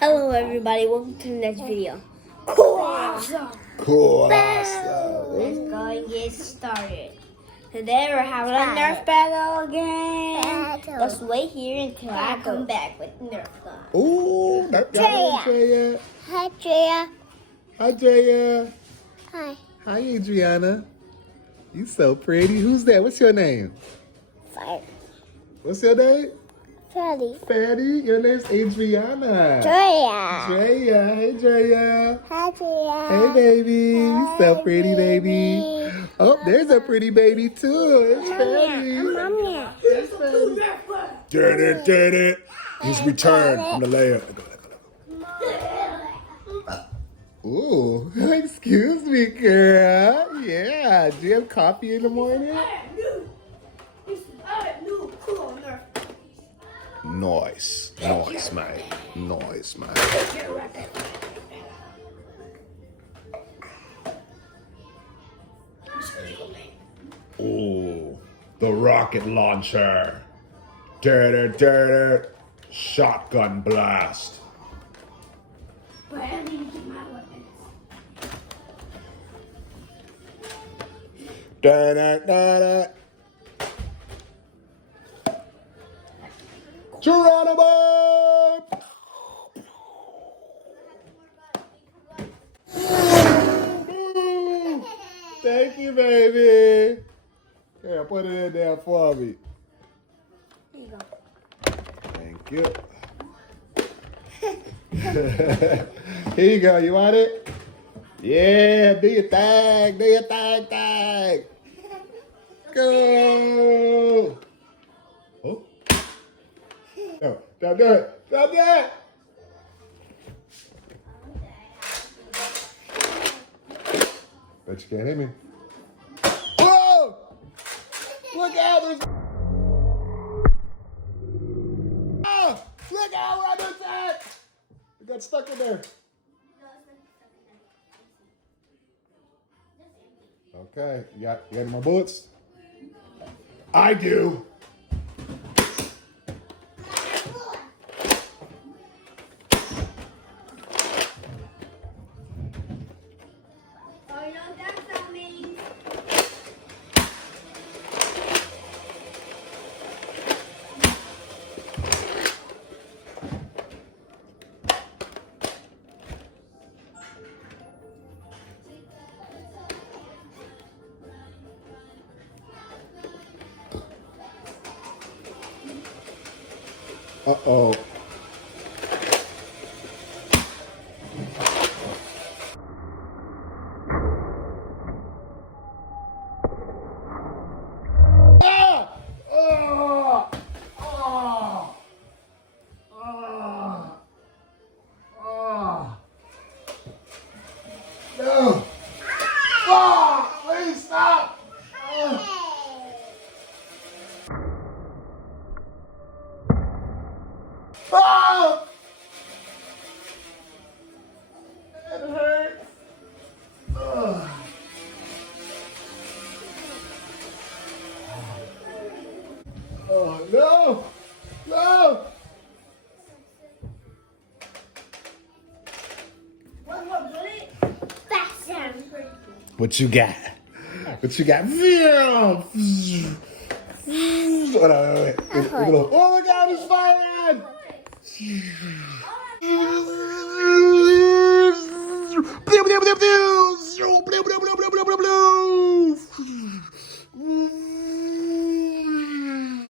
Hello everybody, welcome to the next video. Awesome. Cool. Let's go and get started. Today we're having a Nerf battle again. Let's wait here until I come back with Nerf gun. Ooh, that's Adria. Hi, Drea. Hi, Drea. Hi. Hi, Adriana. You so pretty. Who's that? What's your name? Fire. What's your name? Fatty. Fatty. Your name's Adriana. Drea. Drea. Hey, Drea. Hi, Drea. Hey, baby. You so Hi, pretty, baby. baby. Oh, there's a pretty baby, too. It's Fatty. Mommy. It's Fatty. Did it. He's returned from the lair. Ooh, excuse me, girl. Yeah, do you have coffee in the morning? Nice, mate. Nice, mate. Ooh, the rocket launcher. Shotgun blast. But I need to get my weapons. Geronimo! Thank you, baby. Here, put it in there for me. Here you go. Thank you. Here you go. You want it? Yeah, do your thing. Do your thing. Go. Oh. No, don't do it. Don't do it. Bet you can't hit me. Whoa! Look out! There's... Oh! Look out! Where I just at! It got stuck in there. Okay, you got any more bullets? I do. Uh-oh. Ah! Ah! Ah! Ah! Ah! No! Ah! Please stop! Ah! Ah! It hurts. Ugh. Oh no! No! One more bullet. That sounds pretty good. What you got? What you got? Oh, no, wait. Oh my God, it's firing!